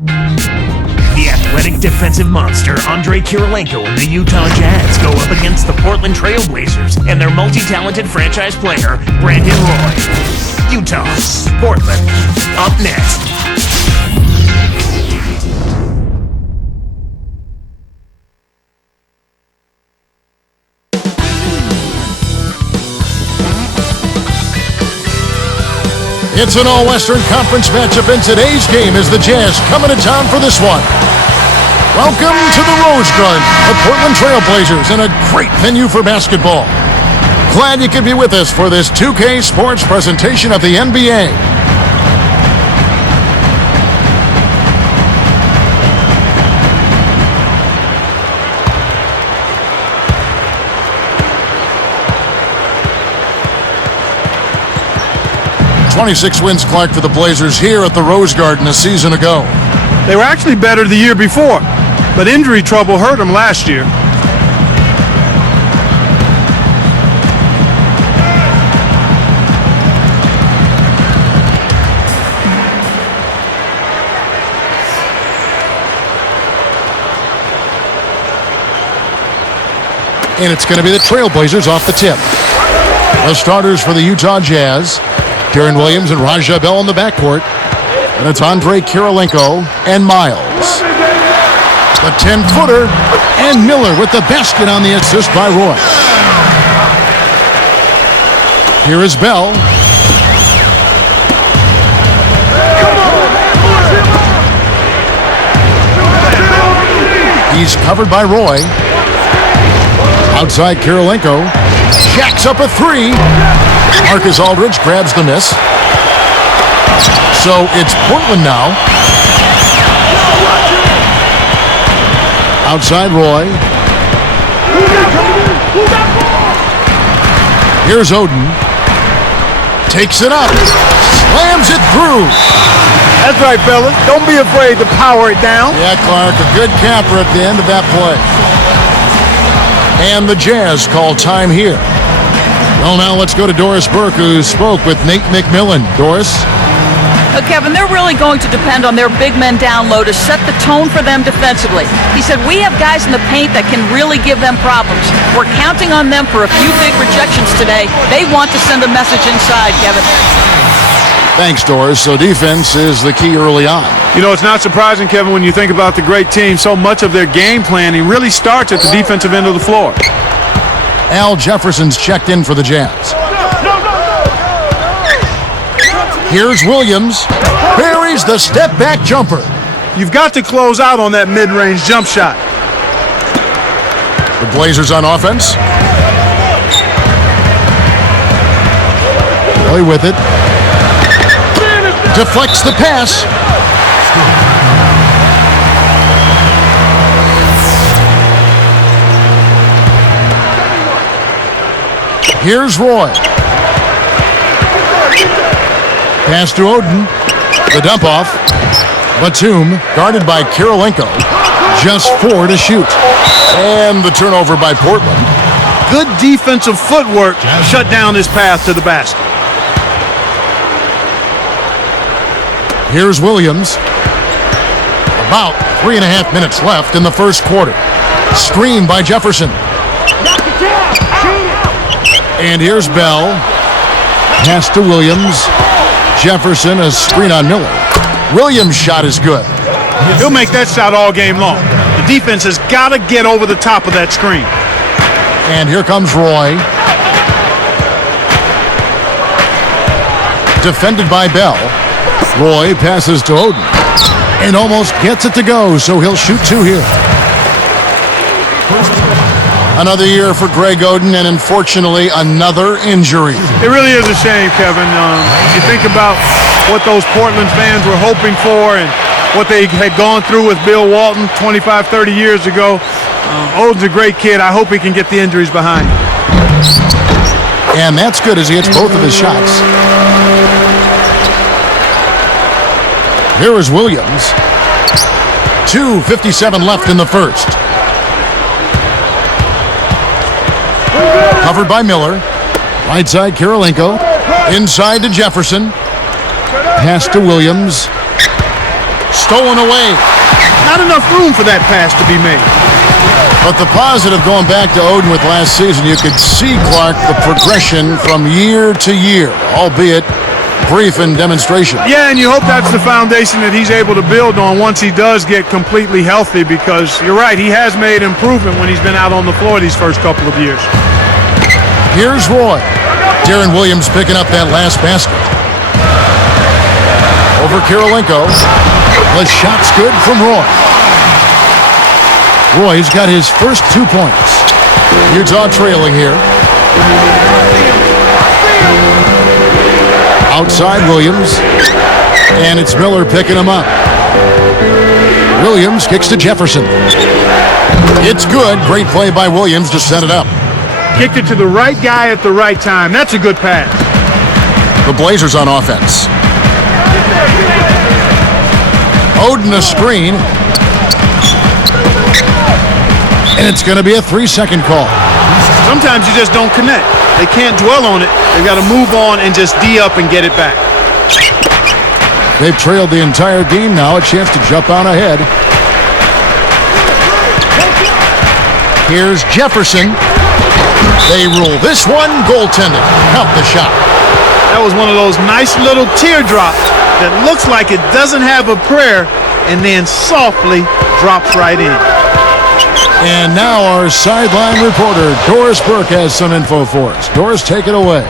The athletic defensive monster Andrei Kirilenko and the Utah Jazz go up against the Portland Trail Blazers and their multi-talented franchise player, Brandon Roy. Utah, Portland, up next. It's an all-Western Conference matchup, and today's game is the Jazz coming to town for this one. Welcome to the Rose Garden of Portland Trail Blazers and a great venue for basketball. Glad you could be with us for this 2K Sports presentation of the NBA. "26 wins, Clark, for the Blazers here at the Rose Garden a season ago. They were actually better the year before, but injury trouble hurt them last year. And it's going to be the Trailblazers off the tip. The starters for the Utah Jazz, Darren Williams and Raja Bell in the backcourt. And it's Andrei Kirilenko and Miles. The 10-footer, and Miller with the basket on the assist by Roy. Here is Bell. He's covered by Roy. Outside Kirilenko. Jacks up a three. Marcus Aldridge grabs the miss. So it's Portland now. Outside Roy. Here's Oden. Takes it up. Slams it through. That's right, fellas. Don't be afraid to power it down. Yeah, Clark, a good capper at the end of that play. And the Jazz call time here. Well, now let's go to Doris Burke, who spoke with Nate McMillan. Doris? Kevin, they're really going to depend on their big men down low to set the tone for them defensively. He said, we have guys in the paint that can really give them problems. We're counting on them for a few big rejections today. They want to send a message inside, Kevin. Thanks, Doris. So defense is the key early on. You know, it's not surprising, Kevin, when you think about the great team. So much of their game planning really starts at the defensive end of the floor. Al Jefferson's checked in for the Jazz. Here's Williams. Buries the step-back jumper. You've got to close out on that mid-range jump shot. The Blazers on offense. Play with it. Deflects the pass. Here's Roy. Pass to Oden. The dump off. Batum, guarded by Kirilenko. Just 4 to shoot. And the turnover by Portland. Good defensive footwork shut down his path to the basket. Here's Williams. About 3.5 minutes left in the first quarter. Screen by Jefferson. And here's Bell. Pass to Williams. Jefferson, a screen on Miller. Williams' shot is good. He'll make that shot all game long. The defense has got to get over the top of that screen. And here comes Roy. Defended by Bell. Roy passes to Oden. And almost gets it to go, so he'll shoot 2 here. Another year for Greg Oden, and unfortunately, another injury. It really is a shame, Kevin. You think about what those Portland fans were hoping for and what they had gone through with Bill Walton 25, 30 years ago. Oden's a great kid. I hope he can get the injuries behind him. And that's good as he hits both of his shots. Here is Williams. 2:57 left in the first. Covered by Miller. Right side, Kirilenko. Inside to Jefferson. Pass to Williams. stolen away. Not enough room for that pass to be made. But the positive going back to Oden with last season, you could see, Clark, the progression from year to year, albeit brief in demonstration. Yeah, and you hope that's the foundation that he's able to build on once he does get completely healthy, because you're right, he has made improvement when he's been out on the floor these first couple of years. Here's Roy. Darren Williams picking up that last basket. Over Kirilenko. The shot's good from Roy. Roy's got his first 2 points. Utah trailing here. Outside Williams. And it's Miller picking him up. Williams kicks to Jefferson. It's good. Great play by Williams to set it up. Kicked it to the right guy at the right time. That's a good pass. The Blazers on offense. Oden a screen. And it's going to be a 3-second call. Sometimes you just don't connect. They can't dwell on it. They've got to move on and just D up and get it back. They've trailed the entire game now. A chance to jump on ahead. Here's Jefferson. They rule this one goaltending. Count the shot. That was one of those nice little teardrops that looks like it doesn't have a prayer and then softly drops right in. And now our sideline reporter, Doris Burke, has some info for us. Doris, take it away.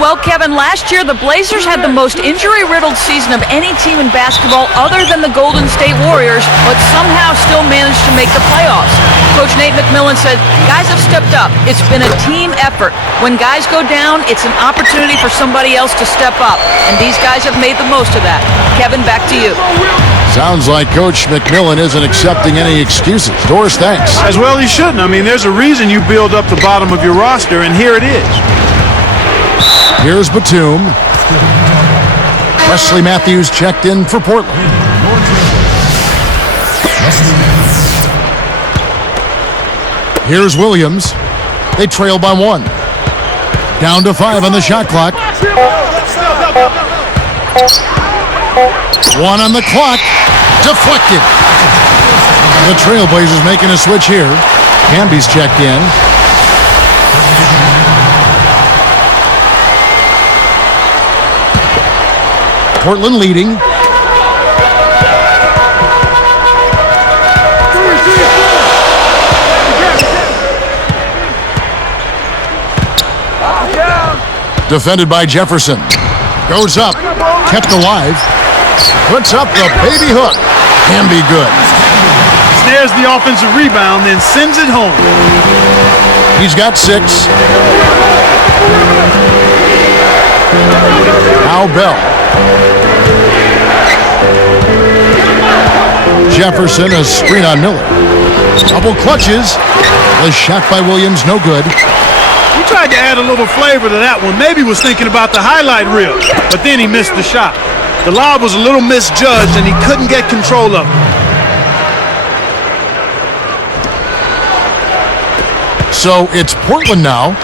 Well, Kevin, last year the Blazers had the most injury-riddled season of any team in basketball other than the Golden State Warriors, but somehow still managed to make the playoffs. Coach Nate McMillan said, guys have stepped up. It's been a team effort. When guys go down, it's an opportunity for somebody else to step up, and these guys have made the most of that. Kevin, back to you. Sounds like Coach McMillan isn't accepting any excuses. Doris, thanks. As well he shouldn't. I mean, there's a reason you build up the bottom of your roster, and here it is. Here's Batum. Wesley Matthews checked in for Portland. Here's Williams. They trail by 1. Down to 5 on the shot clock. 1 on the clock. Deflected. The Trailblazers making a switch here. Camby's checked in. Portland leading. Defended by Jefferson. Goes up. Kept alive. Puts up the baby hook. Can be good. Snares the offensive rebound, then sends it home. He's got 6. Now Bell. Jefferson, a screen on Miller. Double clutches. The shot by Williams, no good. He tried to add a little flavor to that one. Maybe was thinking about the highlight reel, but then he missed the shot. The lob was a little misjudged, and he couldn't get control of it. So it's Portland now.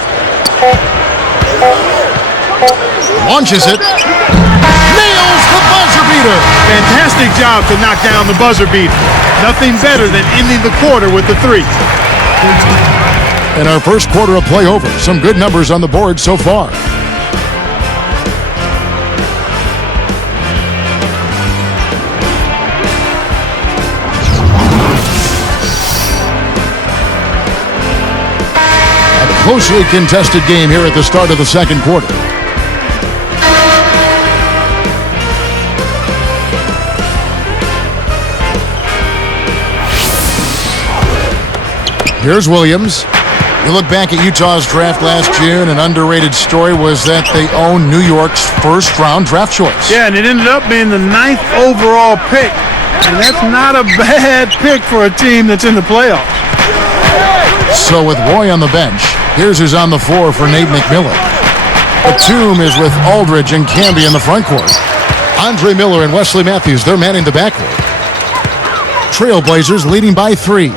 Launches it. Nails the buzzer beater. Fantastic job to knock down the buzzer beater. Nothing better than ending the quarter with the 3. In our first quarter of play over, some good numbers on the board so far. A closely contested game here at the start of the second quarter. Here's Williams. You look back at Utah's draft last June, an underrated story was that they own New York's first-round draft choice. Yeah, and it ended up being the 9th overall pick. And that's not a bad pick for a team that's in the playoffs. So with Roy on the bench, here's who's on the floor for Nate McMillan. Batum is with Aldridge and Camby in the front court. Andre Miller and Wesley Matthews, they're manning the backcourt. Trailblazers leading by 3.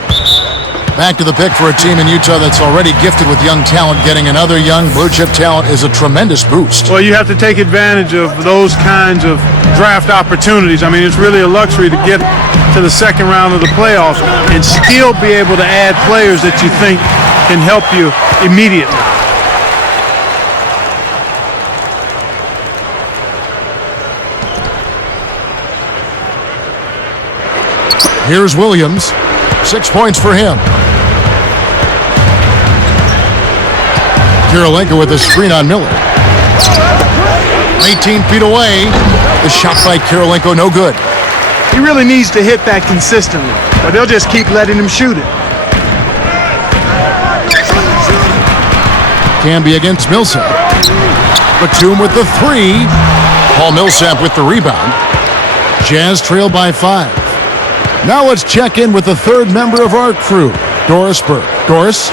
Back to the pick for a team in Utah that's already gifted with young talent. Getting another young blue-chip talent is a tremendous boost. Well, you have to take advantage of those kinds of draft opportunities. I mean, it's really a luxury to get to the second round of the playoffs and still be able to add players that you think can help you immediately. Here's Williams. 6 points for him. Kirilenko with a screen on Miller. 18 feet away. The shot by Kirilenko, no good. He really needs to hit that consistently, or they'll just keep letting him shoot it. Can be against Millsap. Batum with the three. Paul Millsap with the rebound. Jazz trail by 5. Now let's check in with the third member of our crew, Doris Burke. Doris?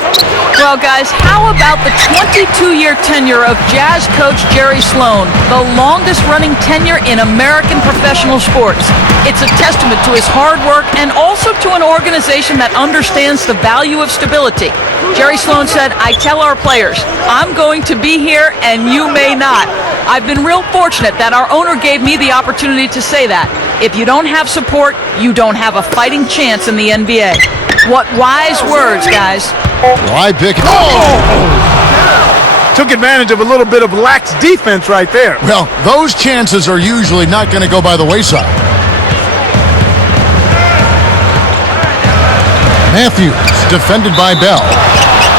Well, guys, how about the 22-year tenure of Jazz coach Jerry Sloan, the longest-running tenure in American professional sports? It's a testament to his hard work and also to an organization that understands the value of stability. Jerry Sloan said, "I tell our players, I'm going to be here and you may not." I've been real fortunate that our owner gave me the opportunity to say that. If you don't have support, you don't have a fighting chance in the NBA. What wise words, guys. Why pick? Took advantage of a little bit of lax defense right there. Well, those chances are usually not going to go by the wayside. Matthews, defended by Bell.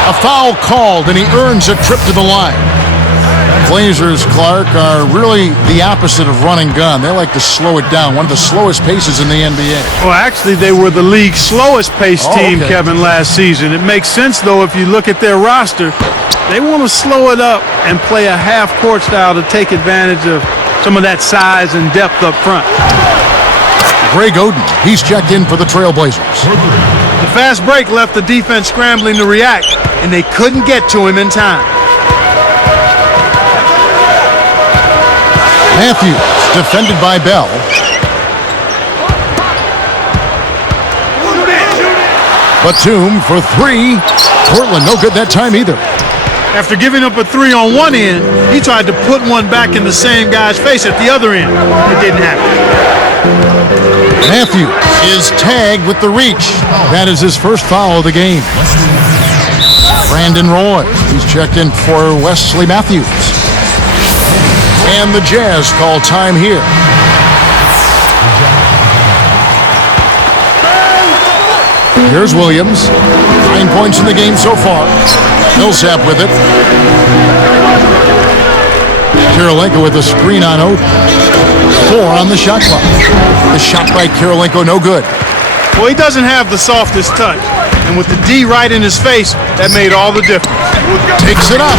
A foul called, and he earns a trip to the line. Blazers, Clark, are really the opposite of run and gun. They like to slow it down. One of the slowest paces in the NBA. Well, actually, they were the league's slowest paced team, okay. Kevin, last season. It makes sense, though, if you look at their roster. They want to slow it up and play a half-court style to take advantage of some of that size and depth up front. Greg Oden, he's checked in for the Trailblazers. The fast break left the defense scrambling to react, and they couldn't get to him in time. Matthews, defended by Bell. Batum for three. Portland, no good that time either. After giving up a three on one end, he tried to put one back in the same guy's face at the other end. It didn't happen. Matthews is tagged with the reach. That is his first foul of the game. Brandon Roy, he's checked in for Wesley Matthews. And the Jazz call time here. Here's Williams. 9 points in the game so far. Millsap with it. Kirilenko with a screen on Oden. 4 on the shot clock. The shot by Kirilenko, no good. Well, he doesn't have the softest touch. And with the D right in his face, that made all the difference. Takes it up.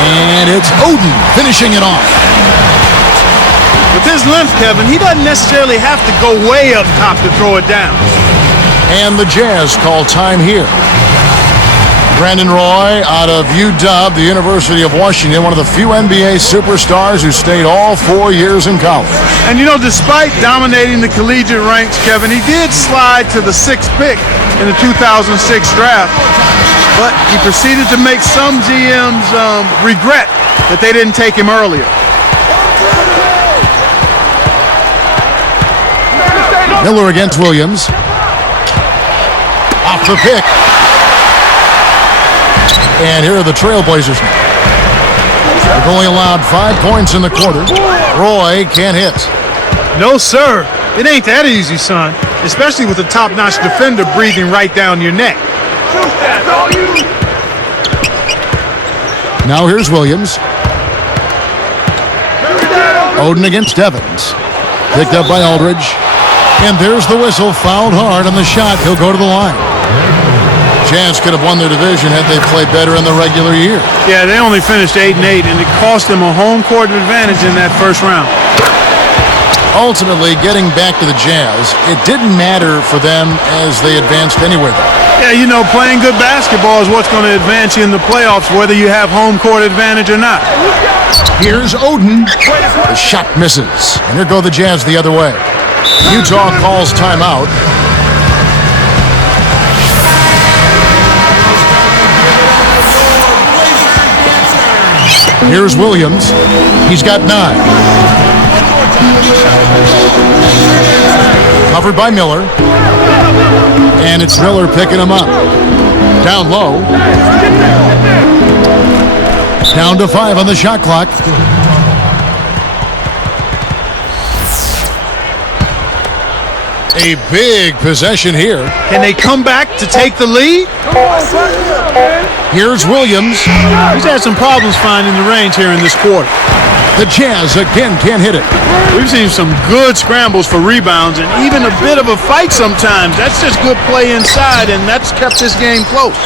And it's Oden finishing it off. With his length, Kevin, he doesn't necessarily have to go way up top to throw it down. And the Jazz call time here. Brandon Roy out of UW, the University of Washington, one of the few NBA superstars who stayed all 4 years in college. And you know, despite dominating the collegiate ranks, Kevin, he did slide to the 6th pick in the 2006 draft. But he proceeded to make some GMs regret that they didn't take him earlier. Miller against Williams. Off the pick. And here are the Trailblazers. They've only allowed 5 points in the quarter. Roy can't hit. No, sir. It ain't that easy, son. Especially with a top-notch defender breathing right down your neck. Now here's Williams. Oden against Evans. Picked up by Aldridge. And there's the whistle. Fouled hard on the shot. He'll go to the line. Jazz could have won their division had they played better in the regular year. Yeah, they only finished 8-8, and it cost them a home court advantage in that first round. Ultimately, getting back to the Jazz, it didn't matter for them as they advanced anyway. Yeah, you know, playing good basketball is what's going to advance you in the playoffs, whether you have home court advantage or not. Here's Oden. The shot misses. And here go the Jazz the other way. Utah calls timeout. Here's Williams. He's got 9. Covered by Miller. And it's Miller picking him up. Down low. Down to 5 on the shot clock. A big possession here. Can they come back to take the lead? Here's Williams. He's had some problems finding the range here in this quarter. The Jazz again can't hit it. We've seen some good scrambles for rebounds and even a bit of a fight sometimes. That's just good play inside, and that's kept this game close.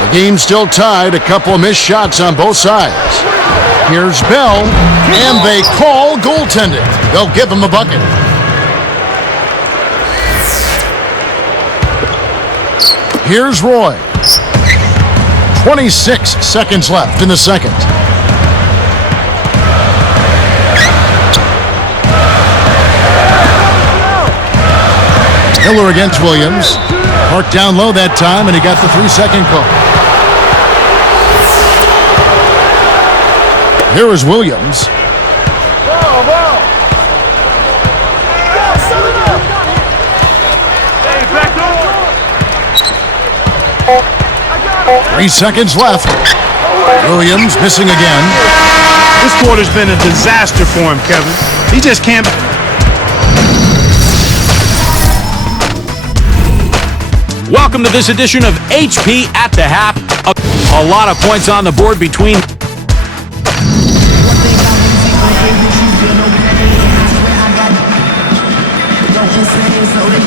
The game's still tied. A couple of missed shots on both sides. Here's Bell, and they call goaltending. They'll give him a bucket. Here's Roy. 26 seconds left in the second. Miller against Williams. Parked down low that time, and he got the 3-second call. Here is Williams. 3 seconds left. Williams missing again. This quarter's been a disaster for him, Kevin. He just can't. Welcome to this edition of HP at the Half. A lot of points on the board between.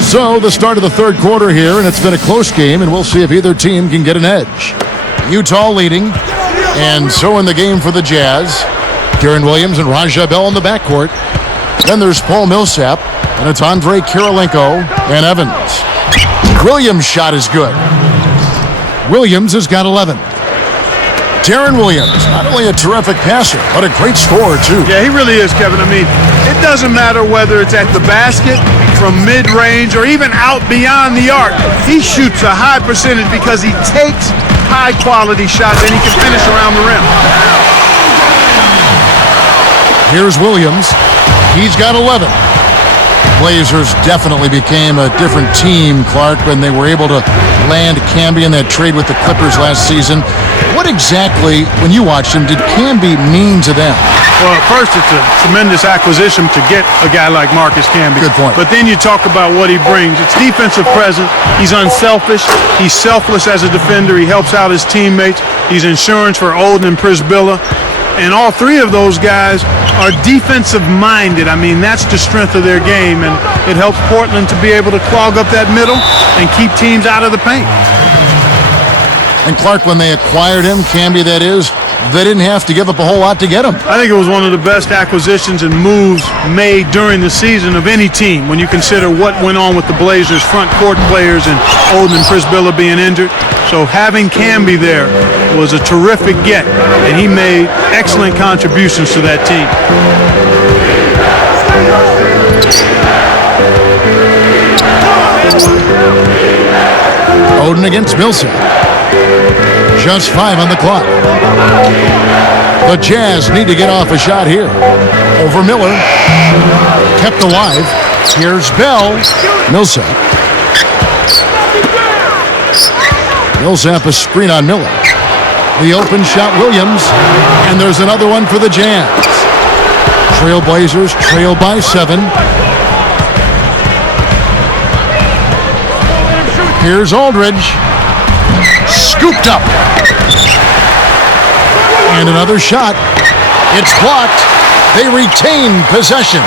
So the start of the third quarter here, and it's been a close game, and we'll see if either team can get an edge. Utah leading, and so in the game for the Jazz. Kieran Williams and Raja Bell in the backcourt. Then there's Paul Millsap, and it's Andrei Kirilenko and Evans. Williams' shot is good. Williams has got 11. Darren Williams, not only a terrific passer, but a great scorer, too. Yeah, he really is, Kevin. I mean, it doesn't matter whether it's at the basket, from mid-range, or even out beyond the arc. He shoots a high percentage because he takes high-quality shots and he can finish around the rim. Here's Williams. He's got 11. Blazers definitely became a different team, Clark, when they were able to land Camby in that trade with the Clippers last season. What exactly, when you watched him, did Camby mean to them? Well, at first, it's a tremendous acquisition to get a guy like Marcus Camby. Good point. But then you talk about what he brings. It's defensive presence. He's unselfish. He's selfless as a defender. He helps out his teammates. He's insurance for Olden and Prisbilla. And all three of those guys are defensive-minded. I mean, that's the strength of their game, and it helps Portland to be able to clog up that middle and keep teams out of the paint. And Clark, when they acquired him, Camby that is, they didn't have to give up a whole lot to get him. I think it was one of the best acquisitions and moves made during the season of any team when you consider what went on with the Blazers' front court players and Olden and Prisbilla being injured. So having Camby there was a terrific get, and he made excellent contributions to that team. Olden against Millsap. Just 5 on the clock. The Jazz need to get off a shot here. Over Miller. Kept alive. Here's Bell. Millsap. Millsap a screen on Miller. The open shot, Williams. And there's another one for the Jazz. Trailblazers trail by 7. Here's Aldridge. Scooped up. And another shot. It's blocked. They retain possession.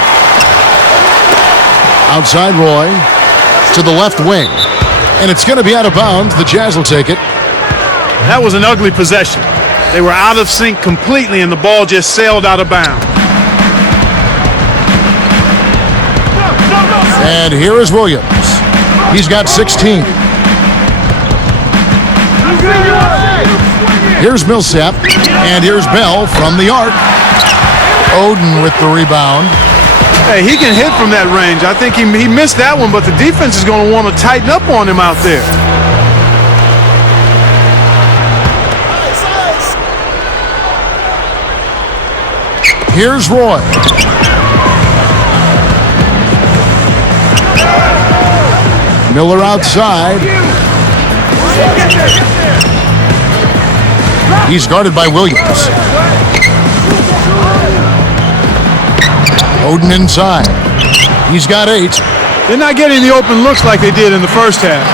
Outside Roy to the left wing. And it's going to be out of bounds. The Jazz will take it. That was an ugly possession. They were out of sync completely, and the ball just sailed out of bounds. And here is Williams. He's got 16. Here's Millsap, and here's Bell from the arc. Olden with the rebound. Hey, he can hit from that range. I think he missed that one, but the defense is going to want to tighten up on him out there. Here's Roy. Miller outside. He's guarded by Williams. Oden inside. He's got 8. They're not getting the open looks like they did in the first half.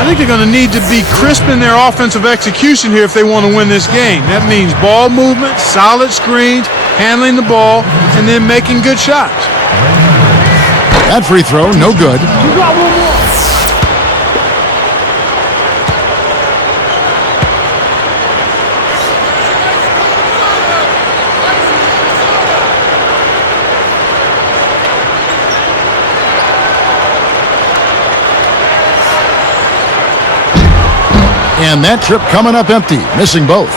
I think they're going to need to be crisp in their offensive execution here if they want to win this game. That means ball movement, solid screens, handling the ball, and then making good shots. That free throw, no good. And that trip coming up empty, missing both.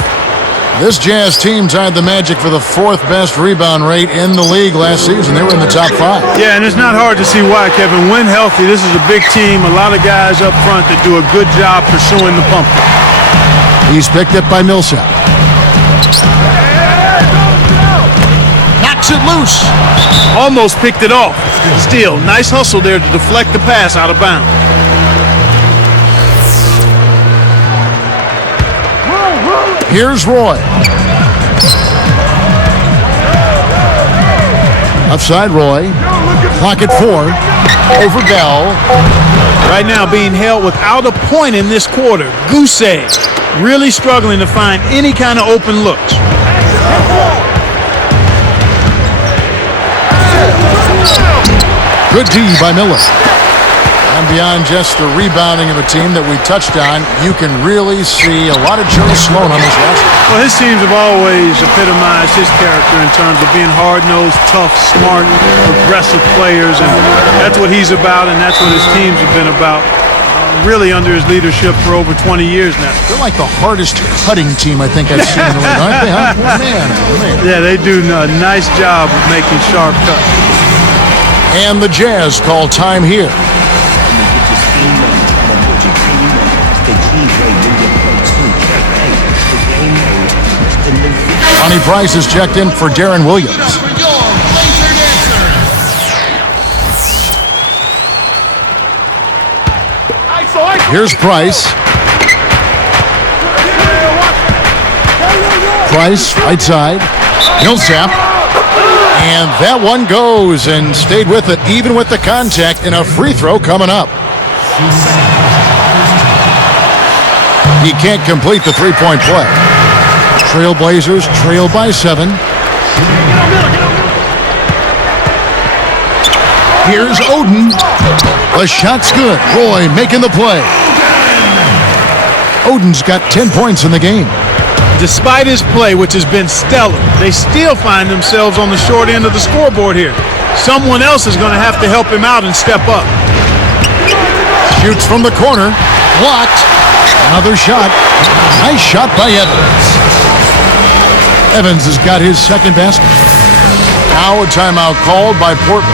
This Jazz team tied the Magic for the 4th best rebound rate in the league last season. They were in the top 5. Yeah, and it's not hard to see why, Kevin. When healthy, this is a big team. A lot of guys up front that do a good job pursuing the pump. He's picked up by Millsap. Knocks it loose. Almost picked it off. Still, nice hustle there to deflect the pass out of bounds. Here's Roy. Upside Roy. Clock at 4. Over Bell. Right now being held without a point in this quarter. Goose egg. Really struggling to find any kind of open looks. Good D by Miller. And beyond just the rebounding of a team that we touched on, you can really see a lot of Joe Sloan on this roster. Well, his teams have always epitomized his character in terms of being hard-nosed, tough, smart, aggressive players, and that's what he's about, and that's what his teams have been about, really under his leadership for over 20 years now. They're like the hardest cutting team I think I've seen in the league, aren't they? Huh? Oh, man. Yeah, they do a nice job of making sharp cuts. And the Jazz call time here. Ronnie Price is checked in for Darren Williams. Here's Price. Price, right side. Millsap. And that one goes and stayed with it, even with the contact, and a free throw coming up. He can't complete the three-point play. Trailblazers trail by 7. Here's Oden. The shot's good. Roy making the play. Oden's got 10 points in the game. Despite his play, which has been stellar, they still find themselves on the short end of the scoreboard here. Someone else is going to have to help him out and step up. Shoots from the corner. Blocked. Another shot. Nice shot by Evans. Evans has got his second basket. Now a timeout called by Portland.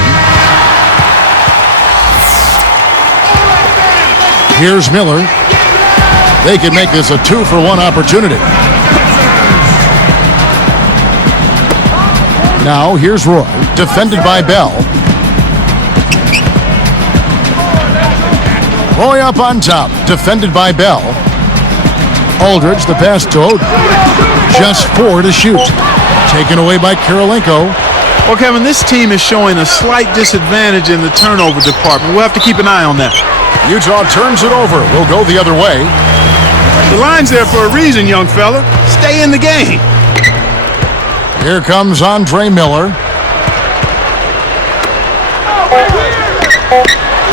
Here's Miller. They can make this a 2-for-1 opportunity. Now here's Roy, defended by Bell. Roy up on top, defended by Bell. Aldridge, the pass to Oden. Just 4 to shoot. Taken away by Kirilenko. Well, Kevin, this team is showing a slight disadvantage in the turnover department. We'll have to keep an eye on that. Utah turns it over. We'll go the other way. The line's there for a reason, young fella. Stay in the game. Here comes Andre Miller.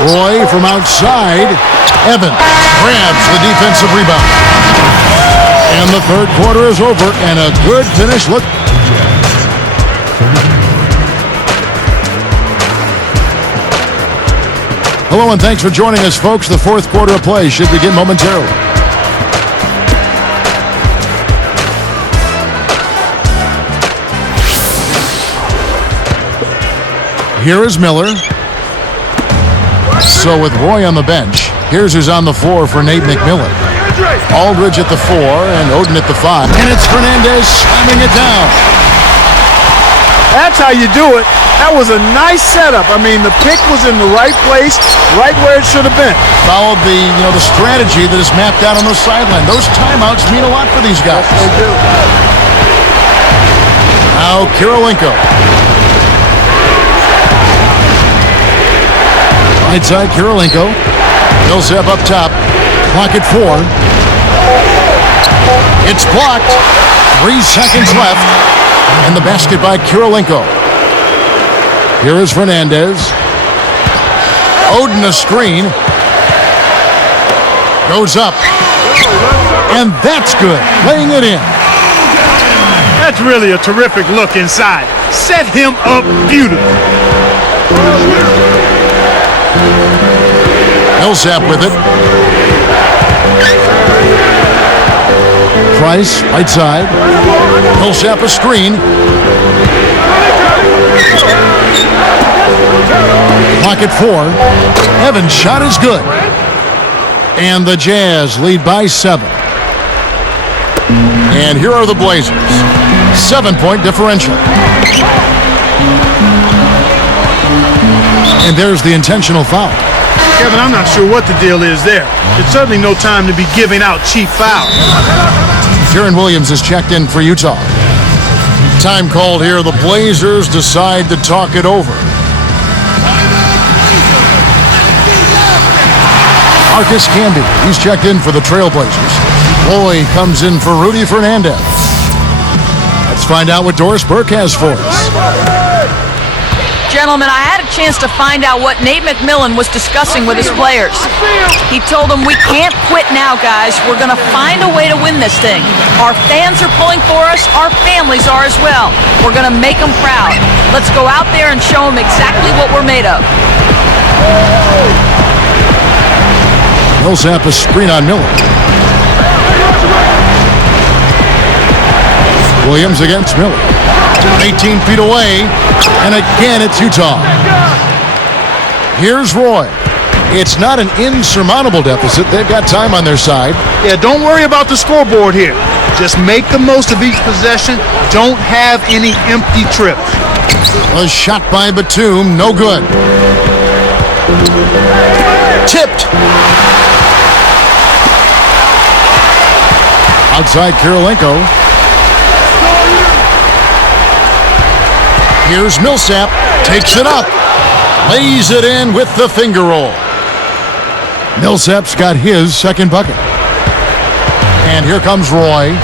Roy from outside. Evans grabs the defensive rebound. And the third quarter is over, and a good finish. Look. Hello, and thanks for joining us, folks. The fourth quarter of play should begin momentarily. Here is Miller. So with Roy on the bench, here's who's on the floor for Nate McMillan. Aldridge at the 4 and Oden at the 5. And it's Fernandez slamming it down. That's how you do it. That was a nice setup. I mean, the pick was in the right place, right where it should have been. Followed the strategy that is mapped out on the sideline. Those timeouts mean a lot for these guys. They do. Now Kirilenko. Right side Kirilenko. Millsap up top. Clock at 4. It's blocked. 3 seconds left. And the basket by Kirilenko. Here is Fernandez. Oden a screen. Goes up. And that's good. Laying it in. That's really a terrific look inside. Set him up beautifully. Millsap with it. Price, right side. Millsap a screen. Clock at 4. Evans' shot is good. And the Jazz lead by 7. And here are the Blazers. 7-point differential. And there's the intentional foul. Kevin, I'm not sure what the deal is there. It's certainly no time to be giving out cheap fouls. Jaron Williams is checked in for Utah. Time called here. The Blazers decide to talk it over. Marcus Camby, he's checked in for the Trailblazers. Roy comes in for Rudy Fernandez. Let's find out what Doris Burke has for us. Gentlemen, I had a chance to find out what Nate McMillan was discussing with his players. He told them, we can't quit now, guys. We're going to find a way to win this thing. Our fans are pulling for us. Our families are as well. We're going to make them proud. Let's go out there and show them exactly what we're made of. Millsap a screen on Miller. Williams against Miller. 18 feet away, and again it's Utah. Here's Roy. It's not an insurmountable deficit. They've got time on their side. Yeah, don't worry about the scoreboard here. Just make the most of each possession. Don't have any empty trips. A shot by Batum, no good. Tipped. Outside Kirilenko. Here's Millsap. Takes it up. Lays it in with the finger roll. Millsap's got his second bucket. And here comes Roy.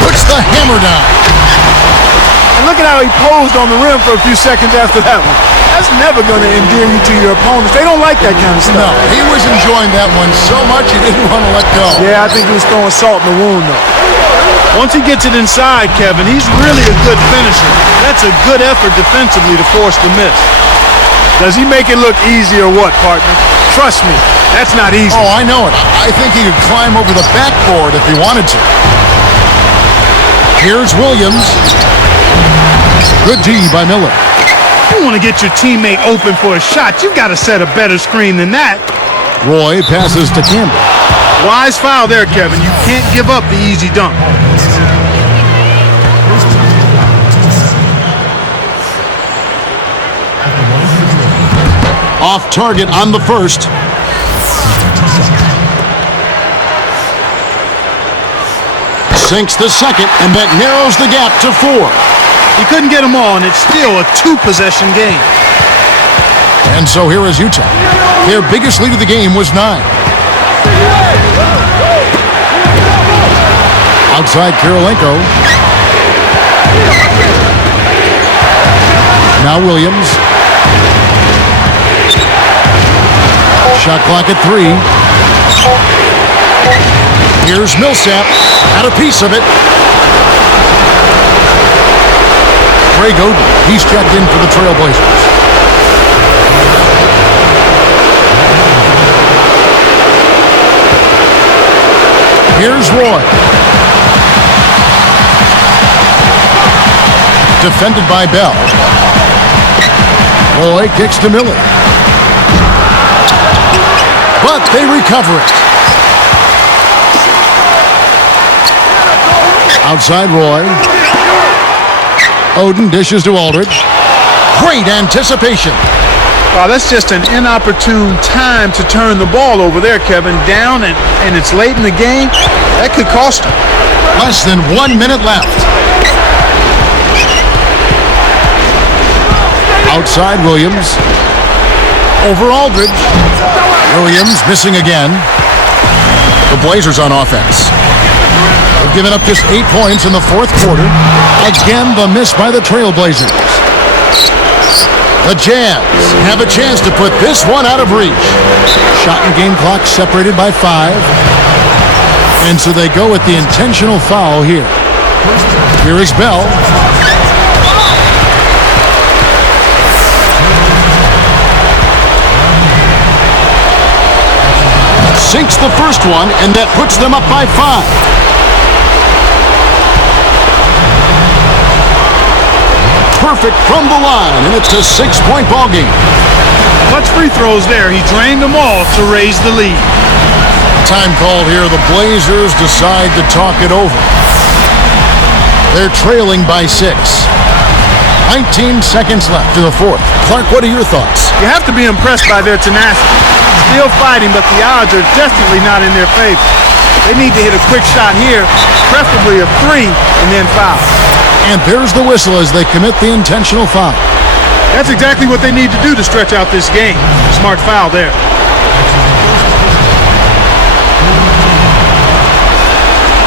Puts the hammer down. And look at how he posed on the rim for a few seconds after that one. That's never going to endear you to your opponents. They don't like that kind of stuff. No, he was enjoying that one so much he didn't want to let go. Yeah, I think he was throwing salt in the wound, though. Once he gets it inside, Kevin, he's really a good finisher. That's a good effort defensively to force the miss. Does he make it look easy or what, partner? Trust me, that's not easy. Oh, I know it. I think he could climb over the backboard if he wanted to. Here's Williams. Good D by Miller. You want to get your teammate open for a shot, you've got to set a better screen than that. Roy passes to Campbell. Wise foul there, Kevin. You can't give up the easy dunk. Off target on the first. Sinks the second, and that narrows the gap to 4. He couldn't get them all, and it's still a 2-possession game. And so here is Utah. Their biggest lead of the game was 9. Outside Kirilenko. Now Williams. Shot clock at 3. Here's Millsap. Got a piece of it. Greg Oden. He's checked in for the Trailblazers. Here's Roy. Defended by Bell. Roy kicks to Miller. But they recover it. Outside Roy. Oden dishes to Aldridge. Great anticipation. Wow, that's just an inopportune time to turn the ball over there, Kevin. Down, and it's late in the game. That could cost him. Less than 1 minute left. Outside Williams. Over Aldridge. Williams missing again. The Blazers on offense. They've given up just 8 points in the fourth quarter. Again, the miss by the Trailblazers. The Jazz have a chance to put this one out of reach. Shot and game clock separated by 5. And so they go with the intentional foul here. Here is Bell. Sinks the first one, and that puts them up by 5. Perfect from the line, and it's a 6-point ball game. Clutch free throws there. He drained them all to raise the lead. Time called here. The Blazers decide to talk it over. They're trailing by 6. 19 seconds left in the fourth. Clark, what are your thoughts? You have to be impressed by their tenacity. Still fighting, but the odds are definitely not in their favor. They need to hit a quick shot here, preferably a 3, and then foul. And there's the whistle as they commit the intentional foul. That's exactly what they need to do to stretch out this game. Smart foul there.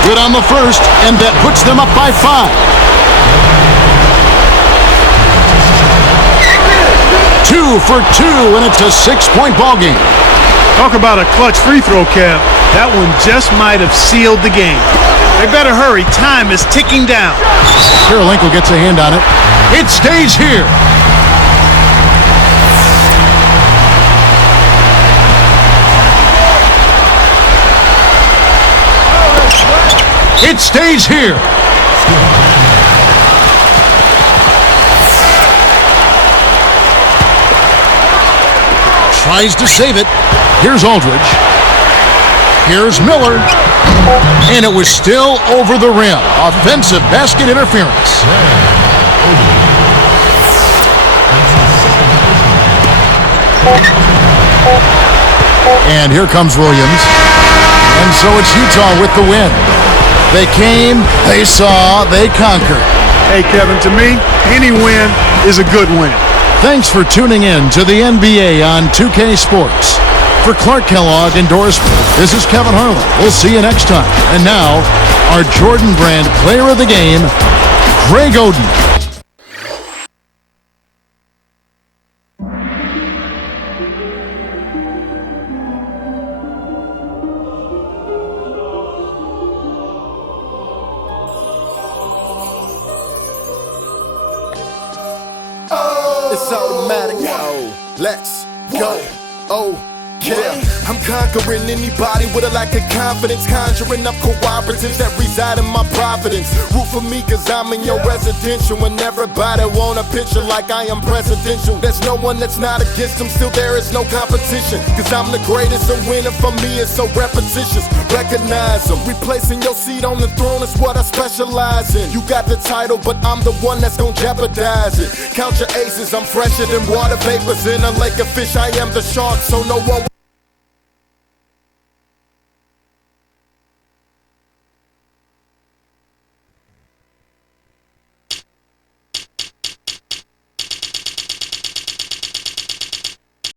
Good on the first, and that puts them up by 5. 2 for 2, and it's a 6-point ball game. Talk about a clutch free throw, Kev. That one just might have sealed the game. They better hurry. Time is ticking down. Kirilenko gets a hand on it. It stays here. It stays here. Tries to save it. Here's Aldridge. Here's Miller. And it was still over the rim. Offensive basket interference. And here comes Williams. And so it's Utah with the win. They came, they saw, they conquered. Hey, Kevin, to me, any win is a good win. Thanks for tuning in to the NBA on 2K Sports. For Clark Kellogg and Doris Burke, this is Kevin Harlan. We'll see you next time. And now, our Jordan Brand Player of the Game, Greg Oden. It's automatic. Let's go. Oh, yeah. I'm conquering anybody with a lack of confidence, conjuring up cooperatives that reside in my providence. Root for me cause I'm in your residential, and everybody want a picture like I am presidential. There's no one that's not against them, still there is no competition, cause I'm the greatest, and winning for me is so repetitious. Recognize them, replacing your seat on the throne is what I specialize in. You got the title, but I'm the one that's gonna jeopardize it. Count your aces, I'm fresher than water vapors in a lake of fish. I am the shark, so no one